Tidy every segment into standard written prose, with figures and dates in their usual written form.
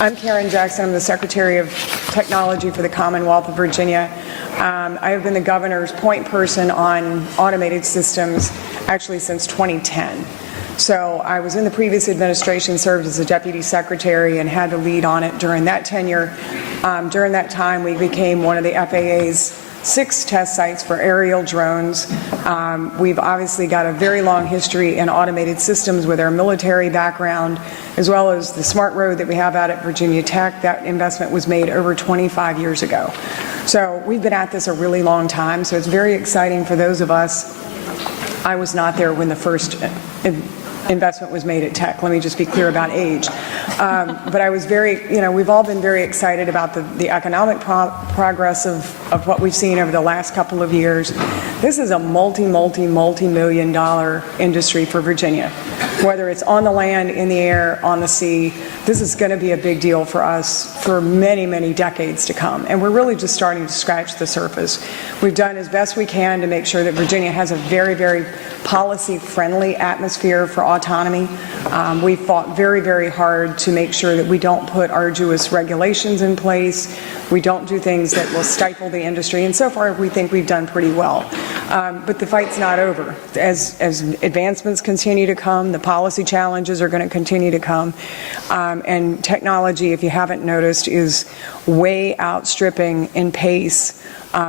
I'm Karen Jackson. I'm the Secretary of Technology for the Commonwealth of Virginia. I have been the governor's point person on automated systems actually since 2010. So I was in the previous administration, served as a deputy secretary, and had to lead on it during that tenure. During that time, we became one of the FAA's 6 test sites for aerial drones. We've obviously got a very long history in automated systems with our military background, as well as the smart road that we have out at Virginia Tech. That investment was made over 25 years ago. So we've been at this a really long time, so it's very exciting for those of us. I was not there when the first investment was made at Tech. Let me just be clear about age. But I was we've all been very excited about the economic progress of what we've seen over the last couple of years. This is a multi-million dollar industry for Virginia. Whether it's on the land, in the air, on the sea, this is going to be a big deal for us for many, many decades to come. And we're really just starting to scratch the surface. We've done as best we can to make sure that Virginia has a very, very policy-friendly atmosphere for autonomy. We fought very, very hard to make sure that we don't put arduous regulations in place. We don't do things that will stifle the industry, and so far we think we've done pretty well. But the fight's not over. As advancements continue to come, the policy challenges are going to continue to come, and technology, if you haven't noticed, is way outstripping in pace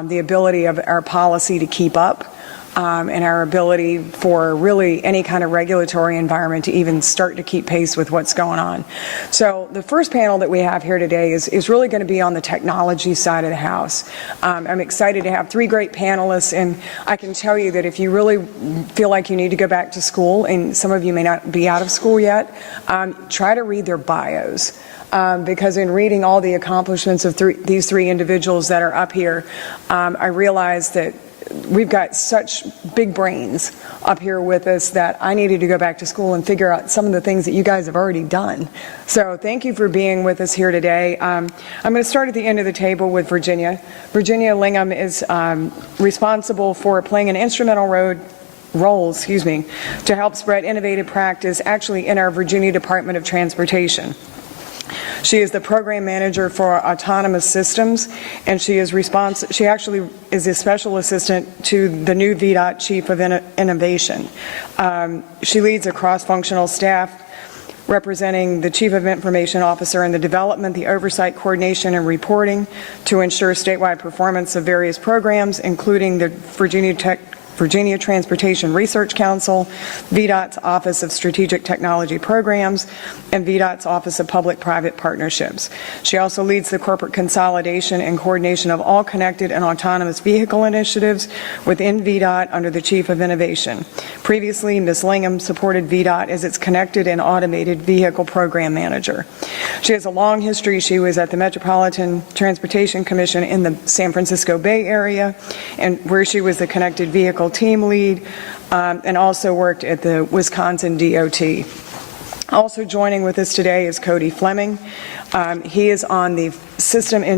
the ability of our policy to keep up. And our ability for really any kind of regulatory environment to even start to keep pace with what's going on. So the first panel that we have here today is really going to be on the technology side of the house. I'm excited to have 3 great panelists, and I can tell you that if you really feel like you need to go back to school, and some of you may not be out of school yet, try to read their bios. Because in reading all the accomplishments of these 3 individuals that are up here, I realized that we've got such big brains up here with us that I needed to go back to school and figure out some of the things that you guys have already done. So thank you for being with us here today. I'm going to start at the end of the table with Virginia. Virginia Lingham is responsible for playing an instrumental role to help spread innovative practice actually in our Virginia Department of Transportation. She is the program manager for autonomous systems, and she actually is a special assistant to the new VDOT chief of innovation. She leads a cross-functional staff representing the chief of information officer in the development, the oversight, coordination, and reporting to ensure statewide performance of various programs, including the Virginia Transportation Research Council, VDOT's Office of Strategic Technology Programs, and VDOT's Office of Public-Private Partnerships. She also leads the corporate consolidation and coordination of all connected and autonomous vehicle initiatives within VDOT under the Chief of Innovation. Previously, Ms. Lingham supported VDOT as its connected and automated vehicle program manager. She has a long history. She was at the Metropolitan Transportation Commission in the San Francisco Bay Area, and where she was the connected vehicle team lead, and also worked at the Wisconsin DOT. Also joining with us today is Cody Fleming. He is on the Systems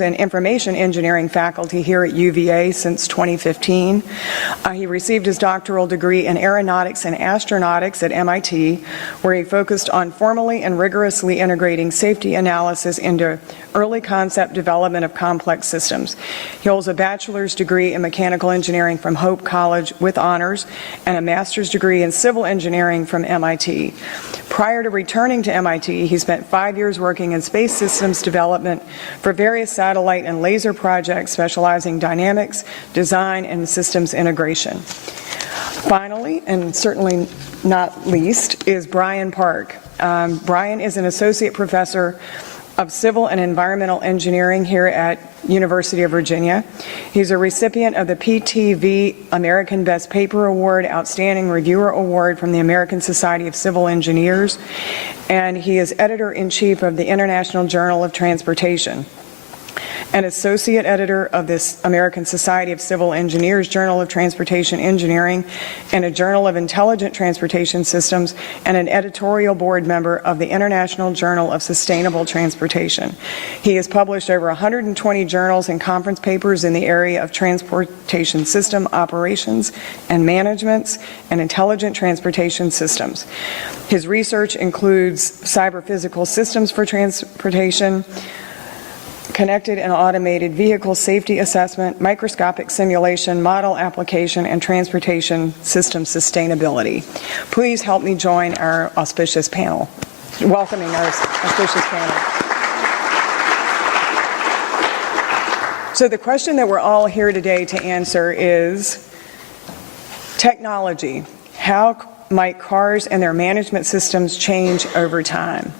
and Information Engineering faculty here at UVA since 2015. He received his doctoral degree in aeronautics and astronautics at MIT, where he focused on formally and rigorously integrating safety analysis into early concept development of complex systems. He holds a bachelor's degree in mechanical engineering from Hope College with honors and a master's degree in civil engineering from MIT. Prior to returning to MIT, he spent 5 years working in space systems development for various satellite and laser projects specializing dynamics, design, and systems integration. Finally, and certainly not least, is Brian Park. Brian is an associate professor of Civil and Environmental Engineering here at University of Virginia. He's a recipient of the PTV American Best Paper Award, Outstanding Reviewer Award from the American Society of Civil Engineers, and he is editor-in-chief of the International Journal of Transportation. an associate editor of this American Society of Civil Engineers Journal of Transportation Engineering, and a Journal of Intelligent Transportation Systems, and an editorial board member of the International Journal of Sustainable Transportation. He has published over 120 journals and conference papers in the area of transportation system operations and managements and intelligent transportation systems. His research includes cyber-physical systems for transportation, connected and automated vehicle safety assessment, microscopic simulation, model application, and transportation system sustainability. Please help me join our auspicious panel, welcoming our auspicious panel. So the question that we're all here today to answer is technology. How might cars and their management systems change over time?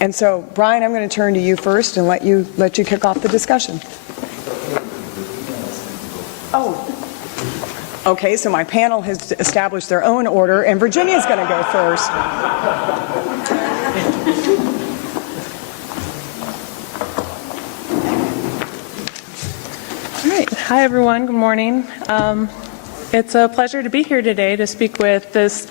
And so, Brian, I'm going to turn to you first and let you kick off the discussion. Oh, okay, so my panel has established their own order, and Virginia's going to go first. All right. Hi, everyone. Good morning. It's a pleasure to be here today to speak with this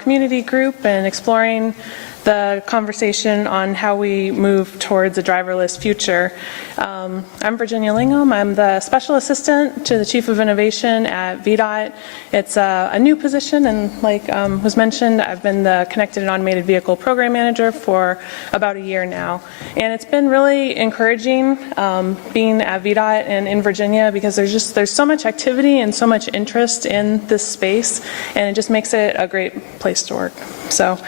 community group and exploring the conversation on how we move towards a driverless future. I'm Virginia Lingham. I'm the Special Assistant to the Chief of Innovation at VDOT. It's a new position, and like was mentioned, I've been the Connected and Automated Vehicle Program Manager for about a year now. And it's been really encouraging being at VDOT and in Virginia, because there's so much activity and so much interest in this space, and it just makes it a great place to work. So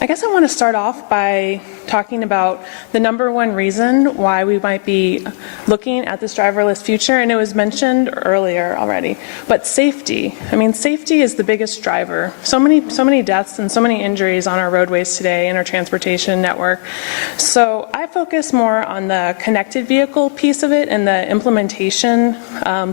I guess I want to start off by talking about the number one reason why we might be looking at this driverless future, and it was mentioned earlier already, but safety. I mean, safety is the biggest driver. So many deaths and so many injuries on our roadways today in our transportation network. So I focus more on the connected vehicle piece of it and the implementation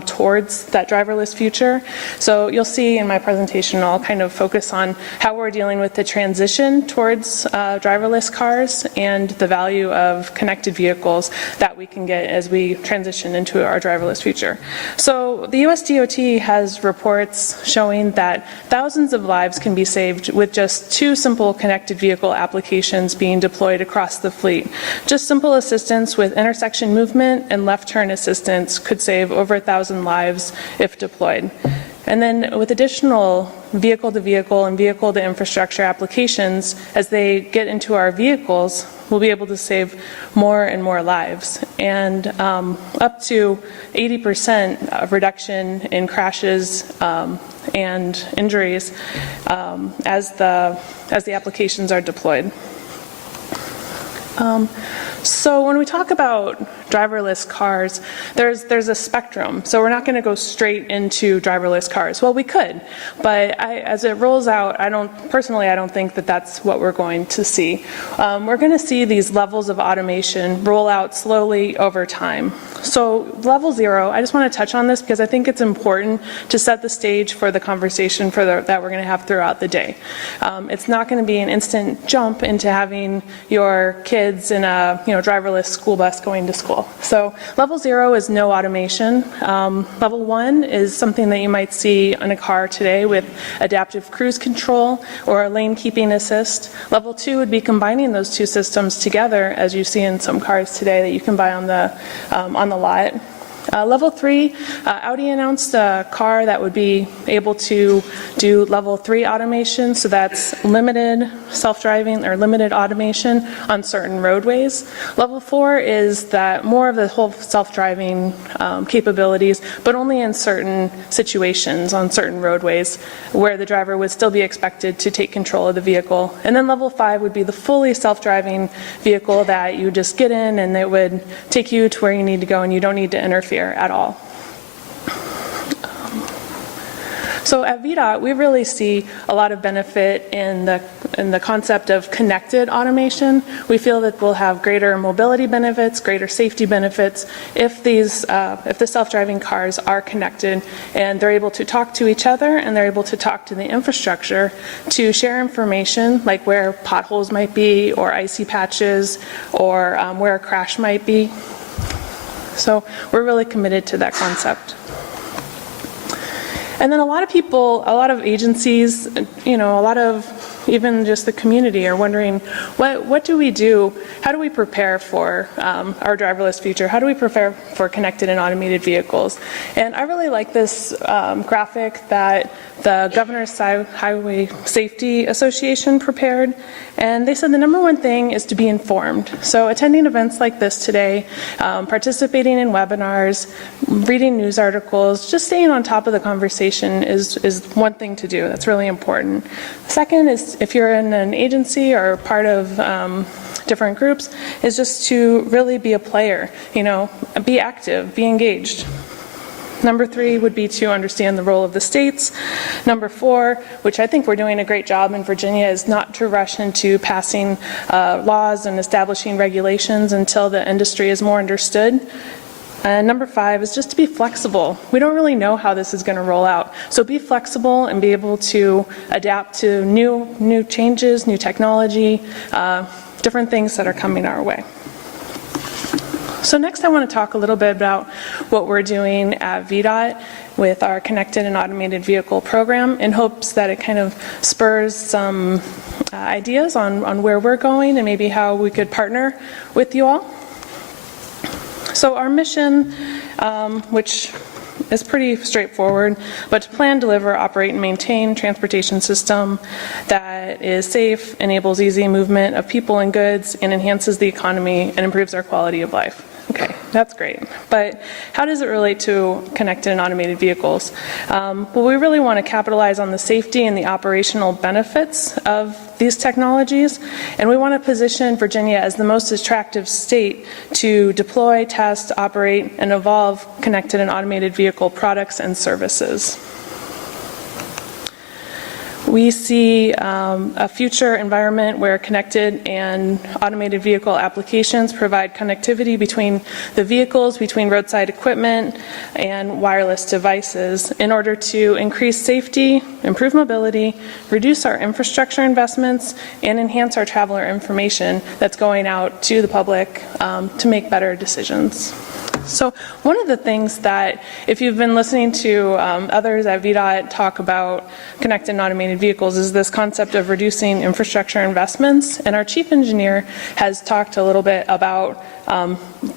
towards that driverless future. So you'll see in my presentation, I'll kind of focus on how we're dealing with the transition towards driverless cars and the value of connected vehicles that we can get as we transition into our driverless future. So the US DOT has reports showing that thousands of lives can be saved with just 2 simple connected vehicle applications being deployed across the fleet. Just simple assistance with intersection movement and left turn assistance could save over 1,000 lives if deployed. And then with additional vehicle-to-vehicle and vehicle-to-infrastructure applications, as they get into our vehicles, we'll be able to save more and more lives. And up to 80% of reduction in crashes and injuries as the applications are deployed. So when we talk about driverless cars, there's a spectrum. So we're not going to go straight into driverless cars. Well, we could, but as it rolls out, I don't think that that's what we're going to see. We're going to see these levels of automation roll out slowly over time. So level 0, I just want to touch on this because I think it's important to set the stage for the conversation that we're going to have throughout the day. It's not going to be an instant jump into having your kids in a driverless school bus going to school. So level 0 is no automation. Level 1 is something that you might see in a car today with adaptive cruise control or lane keeping assist. Level 2 would be combining those 2 systems together, as you see in some cars today that you can buy on the lot. Level 3, Audi announced a car that would be able to do level 3 automation, so that's limited self-driving or limited automation on certain roadways. Level 4 is that more of the whole self-driving capabilities, but only in certain situations on certain roadways where the driver would still be expected to take control of the vehicle. And then level 5 would be the fully self-driving vehicle that you just get in and it would take you to where you need to go and you don't need to interfere at all. So at VDOT, we really see a lot of benefit in the concept of connected automation. We feel that we'll have greater mobility benefits, greater safety benefits if the self-driving cars are connected and they're able to talk to each other and they're able to talk to the infrastructure to share information like where potholes might be or icy patches or where a crash might be. So we're really committed to that concept. And then a lot of people, a lot of agencies, a lot of even just the community are wondering, what do we do? How do we prepare for our driverless future? How do we prepare for connected and automated vehicles? And I really like this graphic that the Governor's Highway Safety Association prepared. And they said the number one thing is to be informed. So attending events like this today, participating in webinars, reading news articles, just staying on top of the conversation is one thing to do. That's really important. Second is if you're in an agency or part of different groups, is just to really be a player, be active, be engaged. Number 3 would be to understand the role of the states. Number 4, which I think we're doing a great job in Virginia, is not to rush into passing laws and establishing regulations until the industry is more understood. And number 5 is just to be flexible. We don't really know how this is going to roll out. So be flexible and be able to adapt to new changes, new technology, different things that are coming our way. So next I want to talk a little bit about what we're doing at VDOT with our connected and automated vehicle program in hopes that it kind of spurs some ideas on where we're going and maybe how we could partner with you all. So our mission, which is pretty straightforward, but to plan, deliver, operate, and maintain transportation system that is safe, enables easy movement of people and goods, and enhances the economy and improves our quality of life. Okay, that's great. But how does it relate to connected and automated vehicles? Well, we really want to capitalize on the safety and the operational benefits of these technologies, and we want to position Virginia as the most attractive state to deploy, test, operate, and evolve connected and automated vehicle products and services. We see a future environment where connected and automated vehicle applications provide connectivity between the vehicles, between roadside equipment, and wireless devices in order to increase safety, improve mobility, reduce our infrastructure investments, and enhance our traveler information that's going out to the public to make better decisions. So one of the things that, if you've been listening to others at VDOT talk about connected and automated vehicles, is this concept of reducing infrastructure investments. And our chief engineer has talked a little bit about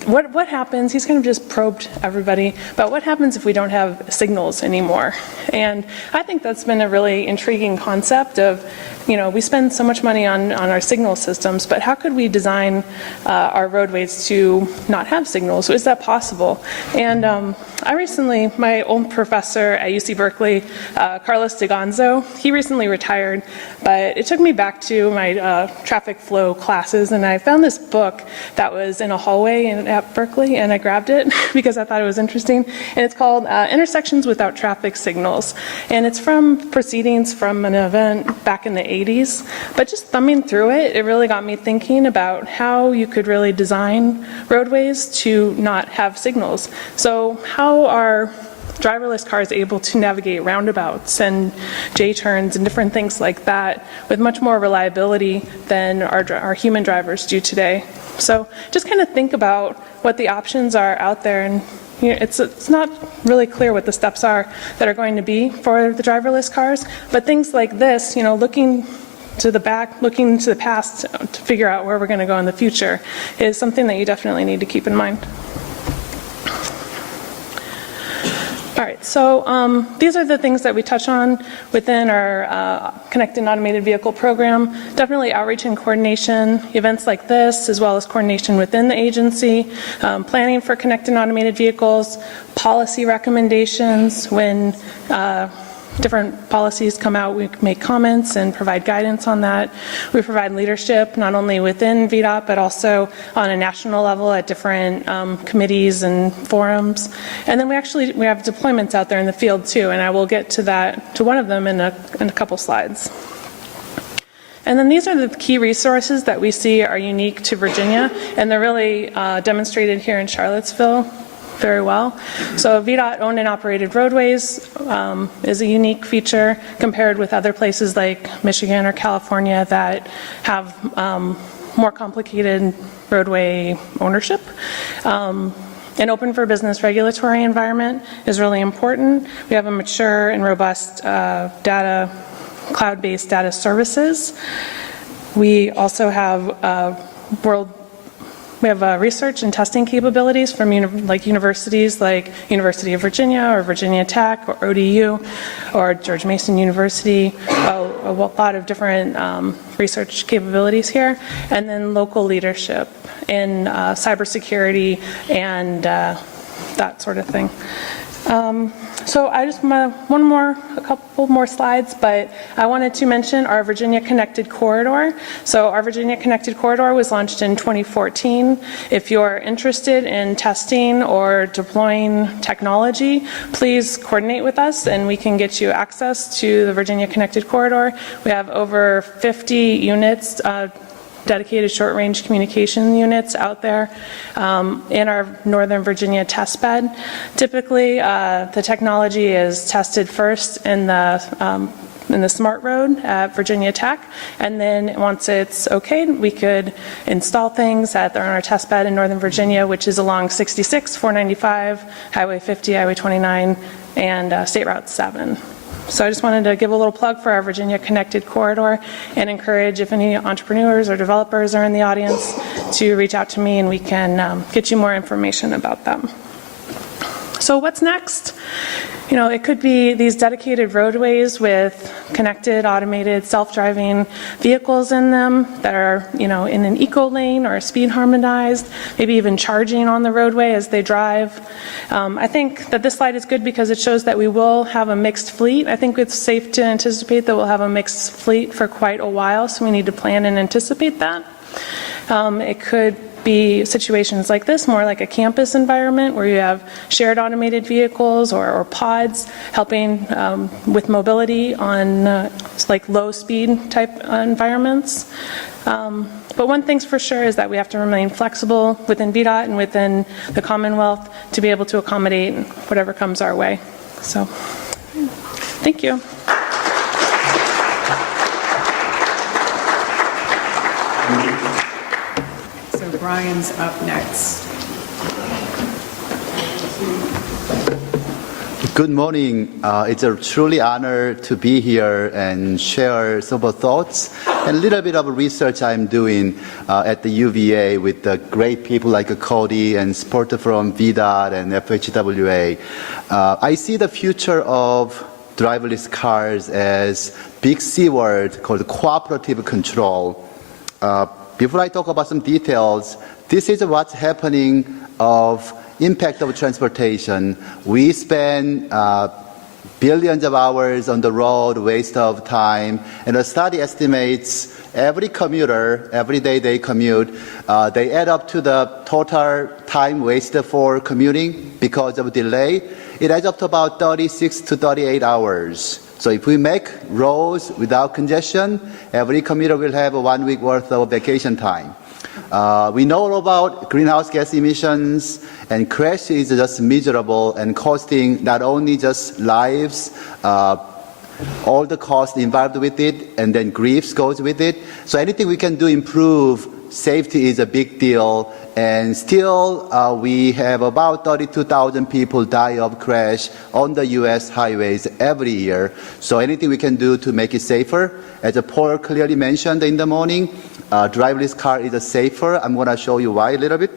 what happens. He's kind of just probed everybody about what happens if we don't have signals anymore. And I think that's been a really intriguing concept of, we spend so much money on our signal systems, but how could we design our roadways to not have signals? Is that possible? And I recently, my old professor at UC Berkeley, Carlos DeGonzo, he recently retired, but it took me back to my traffic flow classes, and I found this book that was in a hallway at Berkeley, and I grabbed it because I thought it was interesting, and it's called Intersections Without Traffic Signals, and it's from proceedings from an event back in the 80s, but just thumbing through it, it really got me thinking about how you could really design roadways to not have signals. So how are driverless cars able to navigate roundabouts and J-turns and different things like that with much more reliability than our human drivers do today? So just kind of think about what the options are out there, and it's not really clear what the steps are that are going to be for the driverless cars, but things like this, looking to the back, looking to the past to figure out where we're going to go in the future is something that you definitely need to keep in mind. All right, so these are the things that we touch on within our Connected and Automated Vehicle program. Definitely outreach and coordination, events like this, as well as coordination within the agency, planning for connected and automated vehicles, policy recommendations when different policies come out, we make comments and provide guidance on that. We provide leadership not only within VDOT but also on a national level at different committees and forums. And then we have deployments out there in the field too, and I will get to one of them in a couple slides. And then these are the key resources that we see are unique to Virginia, and they're really demonstrated here in Charlottesville very well. So VDOT owned and operated roadways is a unique feature compared with other places like Michigan or California that have more complicated roadway ownership. An open for business regulatory environment is really important. We have a mature and robust cloud-based data services. We also have research and testing capabilities from universities like University of Virginia or Virginia Tech or ODU or George Mason University, a lot of different research capabilities here, and then local leadership in cybersecurity and that sort of thing. So I just want a couple more slides, but I wanted to mention our Virginia Connected Corridor. So our Virginia Connected Corridor was launched in 2014. If you're interested in testing or deploying technology, please coordinate with us and we can get you access to the Virginia Connected Corridor. We have over 50 units, dedicated short-range communication units out there in our Northern Virginia test bed. Typically, the technology is tested first in the Smart Road at Virginia Tech, and then once it's okay, we could install things that are on our test bed in Northern Virginia, which is along 66, 495, Highway 50, Highway 29, and State Route 7. So I just wanted to give a little plug for our Virginia Connected Corridor and encourage if any entrepreneurs or developers are in the audience to reach out to me and we can get you more information about them. So what's next? You know, it could be these dedicated roadways with connected, automated, self-driving vehicles in them that are, in an eco lane or speed harmonized, maybe even charging on the roadway as they drive. I think that this slide is good because it shows that we will have a mixed fleet. I think it's safe to anticipate that we'll have a mixed fleet for quite a while, so we need to plan and anticipate that. It could be situations like this, more like a campus environment where you have shared automated vehicles or pods helping with mobility on like low speed type environments. But one thing's for sure is that we have to remain flexible within VDOT and within the Commonwealth to be able to accommodate whatever comes our way. So, thank you. Brian's up next. Good morning. It's a truly honor to be here and share some of thoughts and a little bit of research I'm doing at the UVA with the great people like Cody and support from VDOT and FHWA. I see the future of driverless cars as big C word called cooperative control. Before I talk about some details, this is what's happening of impact of transportation. We spend billions of hours on the road, waste of time, and the study estimates every commuter, every day they commute, they add up to the total time wasted for commuting because of delay. It adds up to about 36 to 38 hours. So if we make roads without congestion, every commuter will have 1 week worth of vacation time. We know about greenhouse gas emissions, and crash is just miserable and costing not only just lives, all the cost involved with it, and then griefs goes with it. So anything we can do improve safety is a big deal, and still we have about 32,000 people die of crash on the U.S. highways every year. So anything we can do to make it safer. As Paul clearly mentioned in the morning, driverless car is safer. I'm going to show you why a little bit.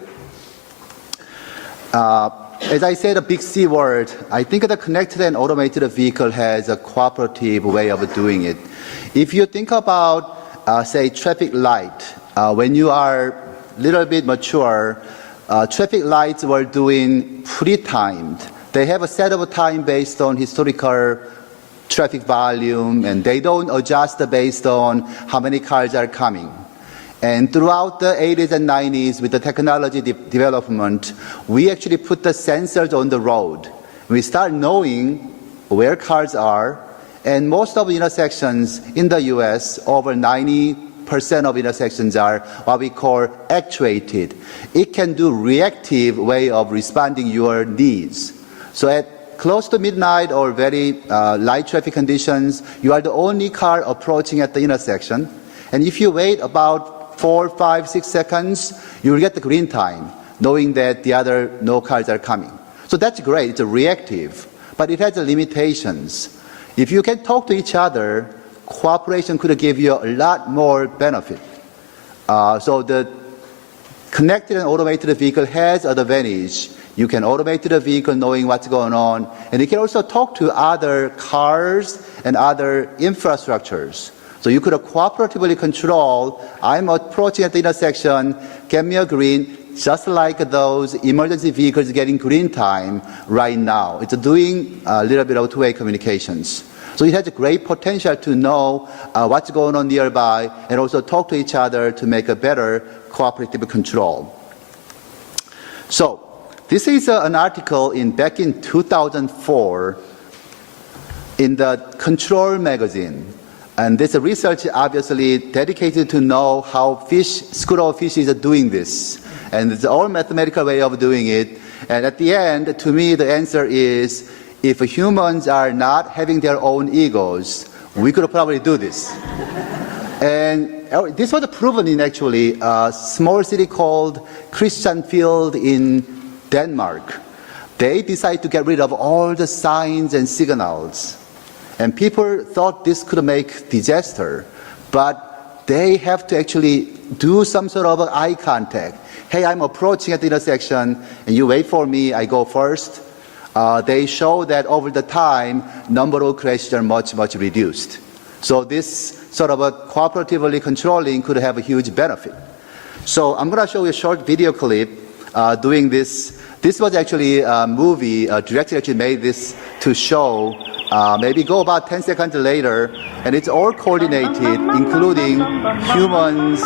As I said, a big C word, I think the connected and automated vehicle has a cooperative way of doing it. If you think about, say, traffic light, when you are a little bit mature, traffic lights were doing pre-timed. They have a set of time based on historical traffic volume, and they don't adjust based on how many cars are coming. And throughout the 80s and 90s, with the technology development, we actually put the sensors on the road. We start knowing where cars are, and most of the intersections in the US, over 90% of intersections are what we call actuated. It can do reactive way of responding your needs. So at close to midnight or very light traffic conditions, you are the only car approaching at the intersection. And if you wait about 4, 5, 6 seconds, you will get the green time, knowing that the other no cars are coming. So that's great, it's a reactive, but it has limitations. If you can talk to each other, cooperation could give you a lot more benefit. So the connected and automated vehicle has an advantage. You can automate the vehicle knowing what's going on, and you can also talk to other cars and other infrastructures. So you could cooperatively control, I'm approaching at the intersection, get me a green, just like those emergency vehicles getting green time right now. It's doing a little bit of two-way communications. So it has a great potential to know what's going on nearby and also talk to each other to make a better cooperative control. So this is an article back in 2004 in the Control magazine. And this research obviously dedicated to know how school of fish is doing this. And it's all mathematical way of doing it. And at the end, to me, the answer is, if humans are not having their own egos, we could probably do this. And this was proven in actually a small city called Christiansfeld in Denmark. They decided to get rid of all the signs and signals. And people thought this could make disaster, but they have to actually do some sort of eye contact. Hey, I'm approaching at the intersection, and you wait for me, I go first. They show that over the time, number of crashes are much, much reduced. So this sort of cooperatively controlling could have a huge benefit. So I'm going to show you a short video clip doing this. This was actually a movie, a director actually made this to show. Maybe go about 10 seconds later, and it's all coordinated, including humans,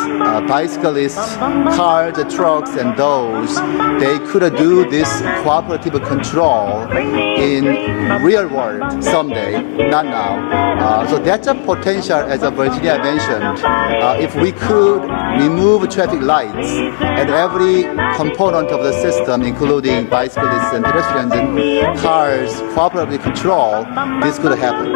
bicyclists, cars, trucks, and those. They could do this cooperative control in real world someday, not now. So that's a potential, as Virginia mentioned. If we could remove traffic lights at every component of the system, including bicyclists and pedestrians and cars, cooperatively control, this could happen.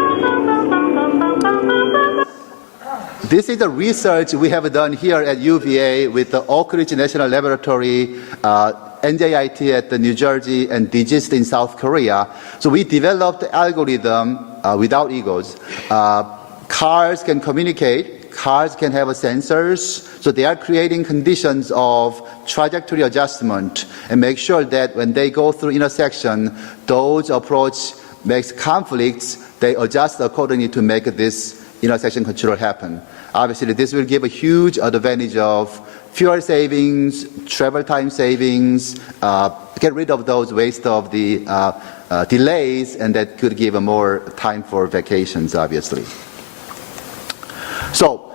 This is the research we have done here at UVA with the Oak Ridge National Laboratory, NJIT at the New Jersey, and DGIST in South Korea. So we developed the algorithm without egos. Cars can communicate, cars can have sensors, so they are creating conditions of trajectory adjustment and make sure that when they go through intersection, those approach makes conflicts, they adjust accordingly to make this intersection control happen. Obviously, this will give a huge advantage of fuel savings, travel time savings, get rid of those waste of the delays, and that could give more time for vacations, obviously. So,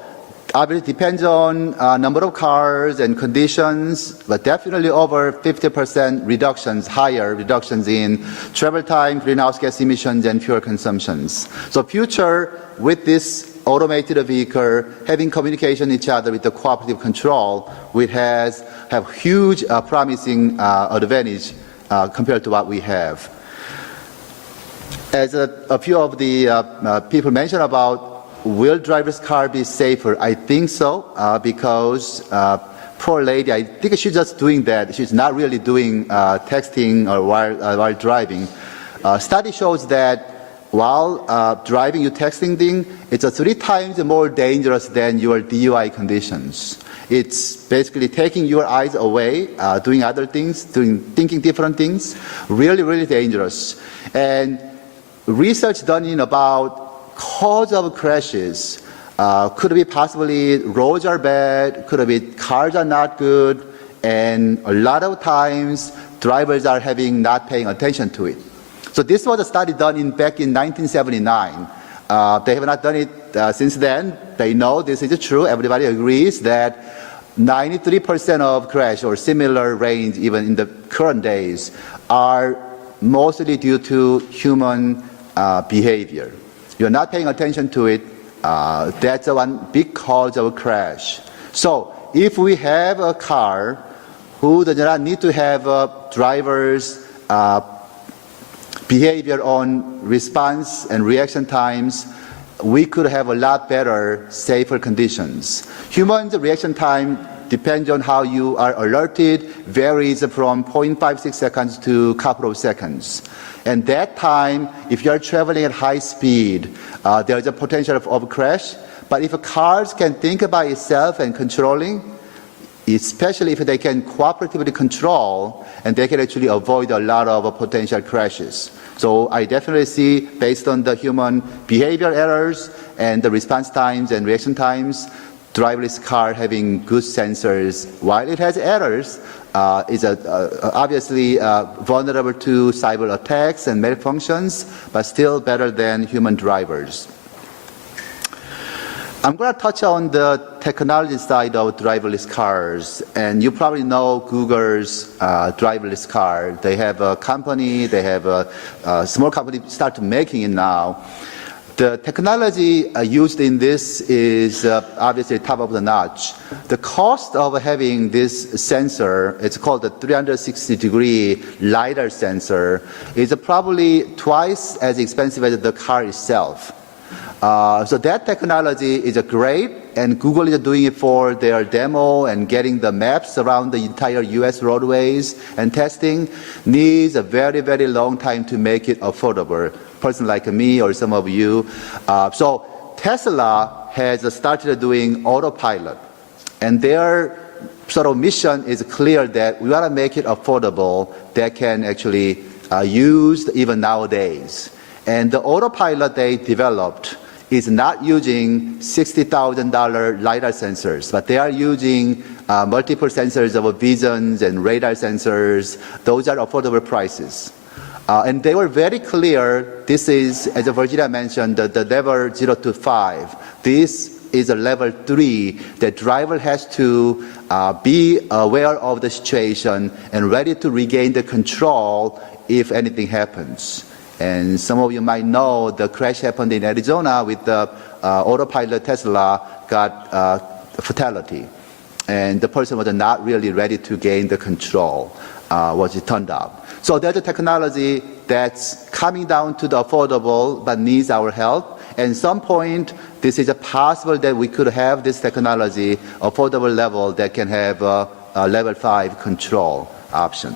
obviously, it depends on number of cars and conditions, but definitely over 50% reductions, higher reductions in travel time, greenhouse gas emissions, and fuel consumptions. So future, with this automated vehicle, having communication with each other with the cooperative control, we have huge promising advantage compared to what we have. As a few of the people mentioned about, will driver's car be safer? I think so, because poor lady, I think she's just doing that. She's not really doing texting or while driving. Study shows that while driving, your texting thing, it's 3 times more dangerous than your DUI conditions. It's basically taking your eyes away, doing other things, thinking different things. Really, really dangerous. And research done in about cause of crashes, could be possibly roads are bad, could be cars are not good, and a lot of times drivers are not paying attention to it. So this was a study done back in 1979. They have not done it since then. They know this is true. Everybody agrees that 93% of crash or similar range, even in the current days, are mostly due to human behavior. You're not paying attention to it. That's one big cause of crash. So if we have a car who does not need to have a driver's behavior on response and reaction times, we could have a lot better, safer conditions. Human reaction time depends on how you are alerted, varies from 0.56 seconds to a couple of seconds. And that time, if you are traveling at high speed, there is a potential of crash. But if cars can think by itself and controlling, especially if they can cooperatively control, and they can actually avoid a lot of potential crashes. So I definitely see, based on the human behavior errors and the response times and reaction times, driverless car having good sensors, while it has errors, is obviously vulnerable to cyber attacks and malfunctions, but still better than human drivers. I'm going to touch on the technology side of driverless cars, and you probably know Google's driverless car. They have a company, they have a small company start making it now. The technology used in this is obviously top of the notch. The cost of having this sensor, it's called the 360-degree LiDAR sensor, is probably twice as expensive as the car itself. So that technology is great, and Google is doing it for their demo and getting the maps around the entire US roadways, and testing needs a very, very long time to make it affordable. A person like me or some of you. So Tesla has started doing autopilot, and their sort of mission is clear that we want to make it affordable that can actually used even nowadays. And the autopilot they developed is not using $60,000 LiDAR sensors, but they are using multiple sensors of visions and radar sensors. Those are affordable prices. And they were very clear, this is, as Virginia mentioned, the level 0 to 5. This is a level 3. The driver has to be aware of the situation and ready to regain the control if anything happens. And some of you might know the crash happened in Arizona with the autopilot Tesla got fatality. And the person was not really ready to gain the control, what it turned out. So there's a technology that's coming down to the affordable but needs our help. And at some point, this is possible that we could have this technology, affordable level, that can have a level 5 control option.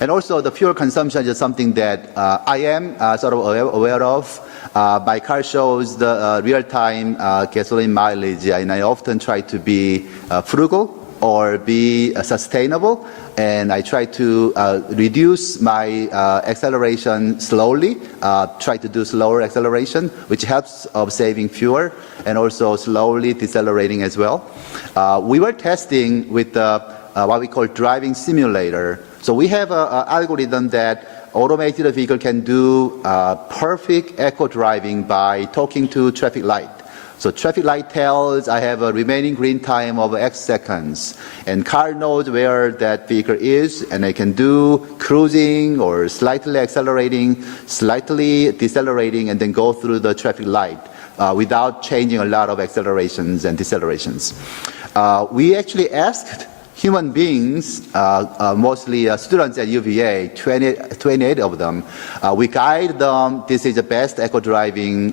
And also the fuel consumption is something that I am sort of aware of. My car shows the real-time gasoline mileage, and I often try to be frugal or be sustainable, and I try to reduce my acceleration slowly, try to do slower acceleration, which helps of saving fuel, and also slowly decelerating as well. We were testing with what we call driving simulator. So we have an algorithm that automated vehicle can do perfect echo driving by talking to traffic light. So traffic light tells I have a remaining green time of X seconds, and car knows where that vehicle is, and I can do cruising or slightly accelerating, slightly decelerating, and then go through the traffic light without changing a lot of accelerations and decelerations. We actually asked human beings, mostly students at UVA, 28 of them. We guide them, this is the best eco driving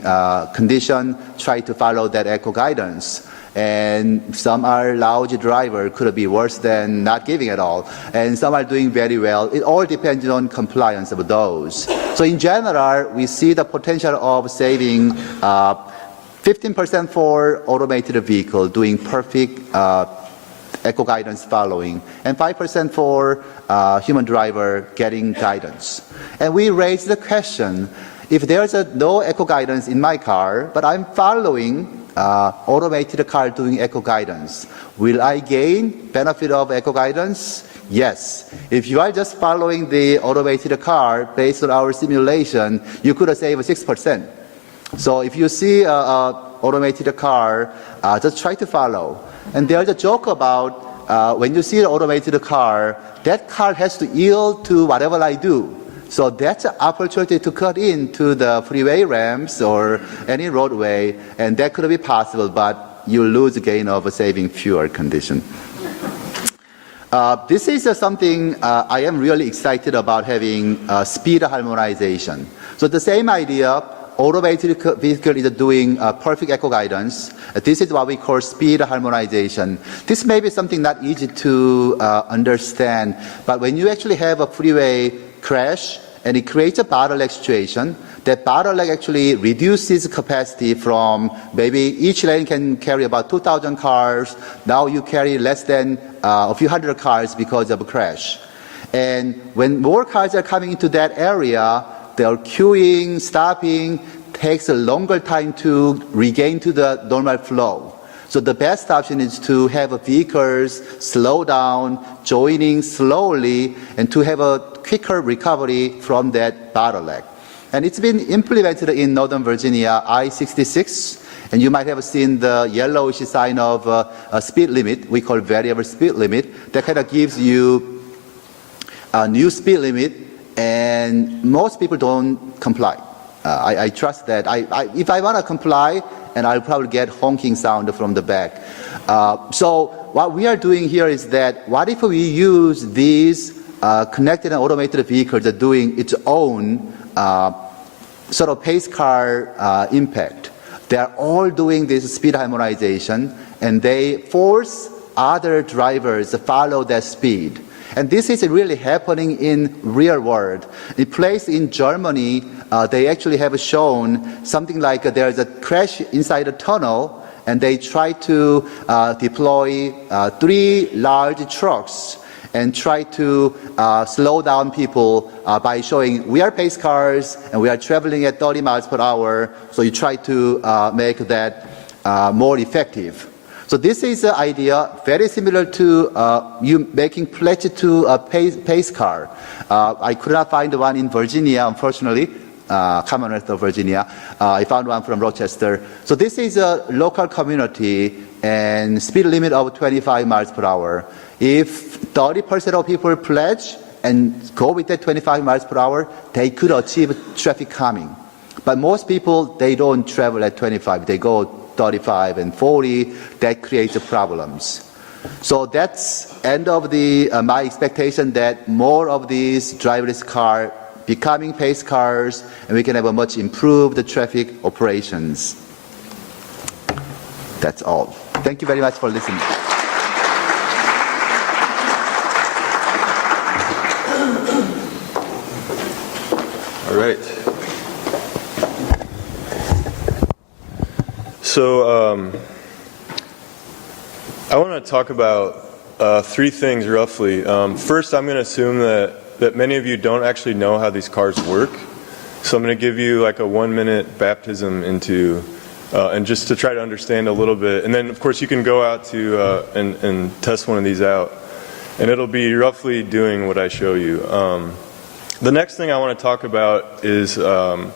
condition, try to follow that eco guidance. And some are lousy driver, could be worse than not giving at all. And some are doing very well. It all depends on compliance of those. So in general, we see the potential of saving 15% for automated vehicle doing perfect eco guidance following, and 5% for human driver getting guidance. And we raised the question, If there's no eco guidance in my car, but I'm following automated car doing eco guidance, will I gain benefit of eco guidance? Yes. If you are just following the automated car based on our simulation, you could save 6%. So if you see an automated car, just try to follow. And there's a joke about when you see an automated car, that car has to yield to whatever I do. So that's an opportunity to cut into the freeway ramps or any roadway, and that could be possible, but you lose the gain of saving fuel condition. This is something I am really excited about, having speed harmonization. So the same idea, automated vehicle is doing perfect eco guidance. This is what we call speed harmonization. This may be something not easy to understand, but when you actually have a freeway crash and it creates a bottleneck situation, that bottleneck actually reduces capacity from maybe each lane can carry about 2,000 cars. Now you carry less than a few hundred cars because of a crash. And when more cars are coming into that area, they're queuing, stopping, takes a longer time to regain to the normal flow. So the best option is to have vehicles slow down, joining slowly, and to have a quicker recovery from that bottleneck. And it's been implemented in Northern Virginia, I-66, and you might have seen the yellowish sign of a speed limit, we call variable speed limit, that kind of gives you a new speed limit, and most people don't comply. I trust that. If I want to comply, and I'll probably get honking sound from the back. So what we are doing here is that, what if we use these connected and automated vehicles that are doing its own sort of pace car impact? They are all doing this speed harmonization, and they force other drivers to follow that speed. And this is really happening in real world. In place in Germany, they actually have shown something like there's a crash inside a tunnel, and they try to deploy 3 large trucks and try to slow down people by showing we are pace cars and we are traveling at 30 miles per hour, so you try to make that more effective. So this is an idea very similar to you making pledge to a pace car. I could not find one in Virginia, unfortunately, Commonwealth of Virginia. I found one from Rochester. So this is a local community and speed limit of 25 miles per hour. If 30% of people pledge and go with that 25 miles per hour, they could achieve traffic calming. But most people, they don't travel at 25. They go 35 and 40. That creates problems. So that's end of the my expectation that more of these driverless cars becoming pace cars, and we can have a much improved traffic operations. That's all. Thank you very much for listening. All right. So I want to talk about 3 things roughly. First, I'm going to assume that many of you don't actually know how these cars work. So I'm going to give you like a 1-minute baptism into, and just to try to understand a little bit. And then, of course, you can go out to and test one of these out. And it'll be roughly doing what I show you. The next thing I want to talk about is the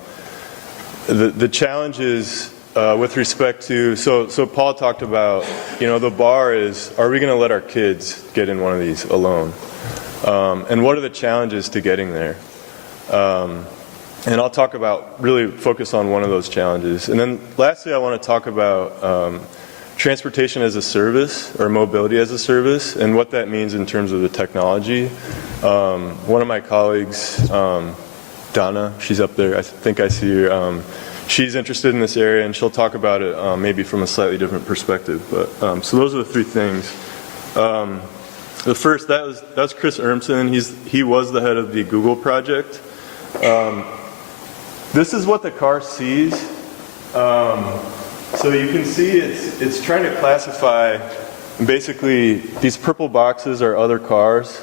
challenges with respect to, so Paul talked about, the bar is, are we going to let our kids get in one of these alone? And what are the challenges to getting there? And I'll talk about, really focus on one of those challenges. And then lastly, I want to talk about transportation as a service, or mobility as a service, and what that means in terms of the technology. One of my colleagues, Donna, she's up there, I think I see her. She's interested in this area, and she'll talk about it maybe from a slightly different perspective. But so those are the 3 things. The first, that was Chris Urmson. He was the head of the Google project. This is what the car sees. So you can see it's trying to classify. Basically, these purple boxes are other cars.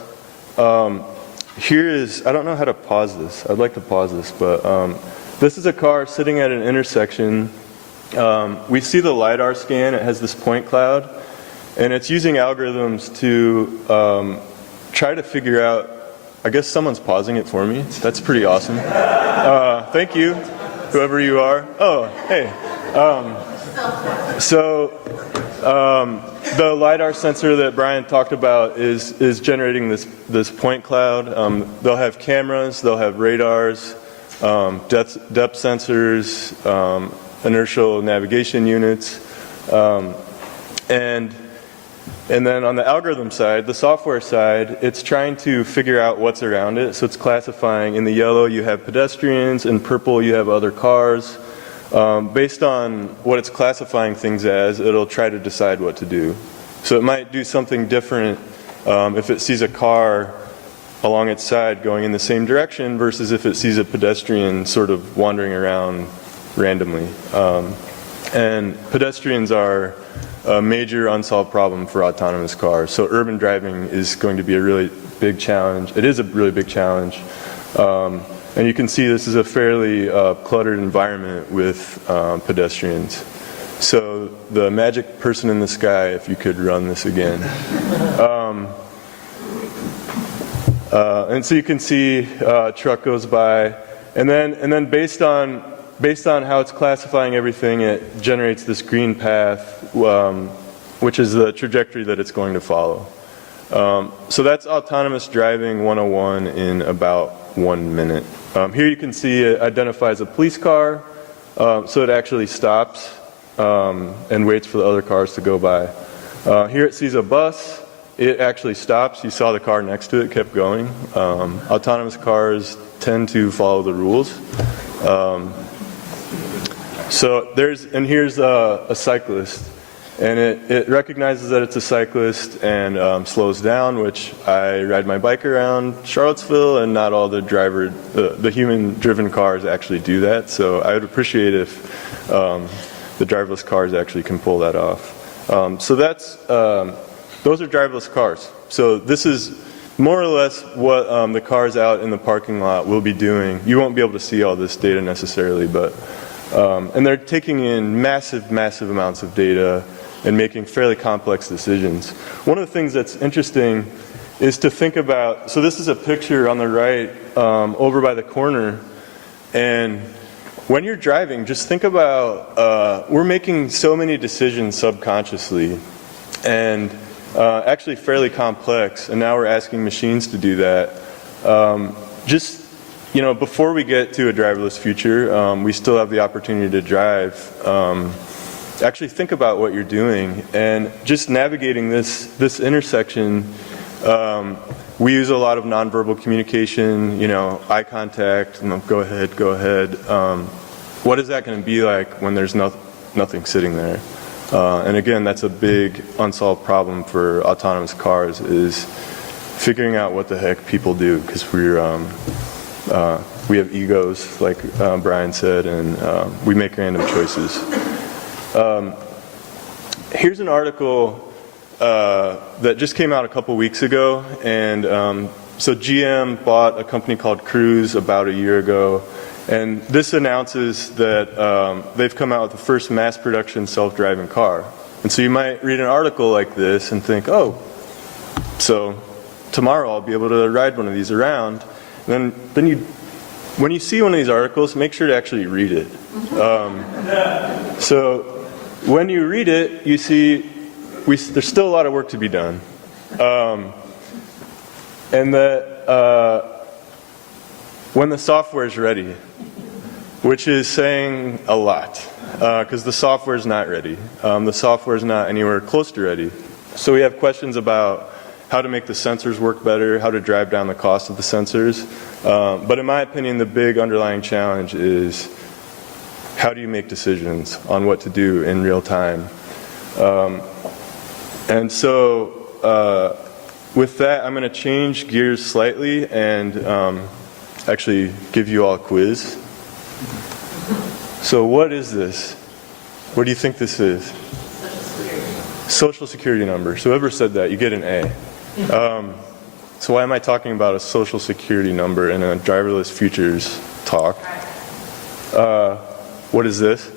Here is, I don't know how to pause this. I'd like to pause this, but This is a car sitting at an intersection. We see the LiDAR scan. It has this point cloud, and it's using algorithms to try to figure out, I guess someone's pausing it for me. That's pretty awesome. Thank you, whoever you are. Oh, hey. The LiDAR sensor that Brian talked about is generating this point cloud. They'll have cameras, they'll have radars, depth sensors, inertial navigation units, and then on the algorithm side, the software side, it's trying to figure out what's around it. So it's classifying. In the yellow, you have pedestrians. In purple, you have other cars. Based on what it's classifying things as, it'll try to decide what to do. So it might do something different if it sees a car along its side going in the same direction versus if it sees a pedestrian sort of wandering around randomly. And pedestrians are a major unsolved problem for autonomous cars. So urban driving is going to be a really big challenge. It is a really big challenge. And you can see this is a fairly cluttered environment with pedestrians. So the magic person in the sky, if you could run this again. And so you can see a truck goes by, and then based on how it's classifying everything, it generates this green path, which is the trajectory that it's going to follow. So that's autonomous driving 101 in about 1 minute. Here you can see it identifies a police car, so it actually stops and waits for the other cars to go by. Here it sees a bus, it actually stops. You saw the car next to it kept going. Autonomous cars tend to follow the rules. So here's a cyclist, and it recognizes that it's a cyclist and slows down, which I ride my bike around Charlottesville, and not all the human-driven cars actually do that. So I would appreciate if the driverless cars actually can pull that off. Those are driverless cars. So this is more or less what the cars out in the parking lot will be doing. You won't be able to see all this data necessarily, but and they're taking in massive amounts of data and making fairly complex decisions. One of the things that's interesting is to think about, so this is a picture on the right over by the corner, and when you're driving, just think about, we're making so many decisions subconsciously, and actually fairly complex, and now we're asking machines to do that. Before we get to a driverless future, we still have the opportunity to drive. Actually think about what you're doing, and just navigating this intersection. We use a lot of nonverbal communication, eye contact, go ahead. What is that going to be like when there's nothing sitting there? And again, that's a big unsolved problem for autonomous cars, is figuring out what the heck people do, because we have egos, like Brian said, and we make random choices. Here's an article that just came out a couple weeks ago, and so GM bought a company called Cruise about a year ago, and this announces that they've come out with the first mass production self-driving car. And so you might read an article like this and think, oh, so tomorrow I'll be able to ride one of these around. And then when you see one of these articles, make sure to actually read it. So when you read it, you see there's still a lot of work to be done. And that when the software is ready, which is saying a lot, because the software is not ready. The software is not anywhere close to ready. So we have questions about how to make the sensors work better, how to drive down the cost of the sensors. But in my opinion, the big underlying challenge is how do you make decisions on what to do in real time? And so with that, I'm going to change gears slightly and actually give you all a quiz. So what is this? What do you think this is? Social security number. So whoever said that, you get an A. So why am I talking about a social security number in a driverless futures talk? What is this?